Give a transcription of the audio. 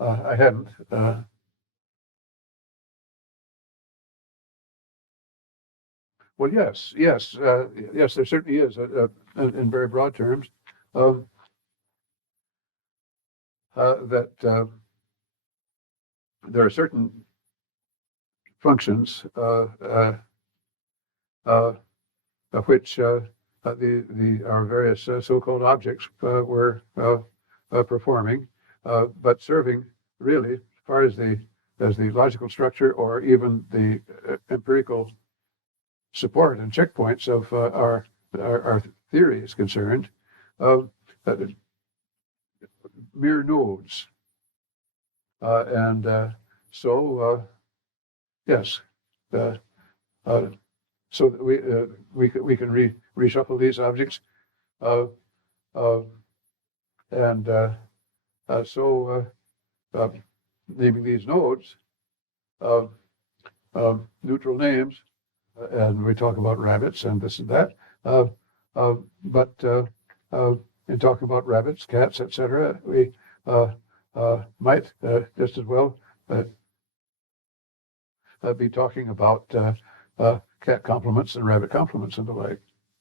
I hadn't. Well, yes, there certainly is, in very broad terms, um, that there are certain functions uh, which our various so-called objects were performing, but serving really, as far as the logical structure or even the empirical support and checkpoints of our theory is concerned, uh, uh, mere nodes. And so, yes, uh, uh, so that we can reshuffle these objects, uh, uh, and so naming these nodes uh, neutral names, and we talk about rabbits and this and that, uh, but in talking about rabbits, cats, etc., we might just as well be talking about cat compliments and rabbit compliments and the like.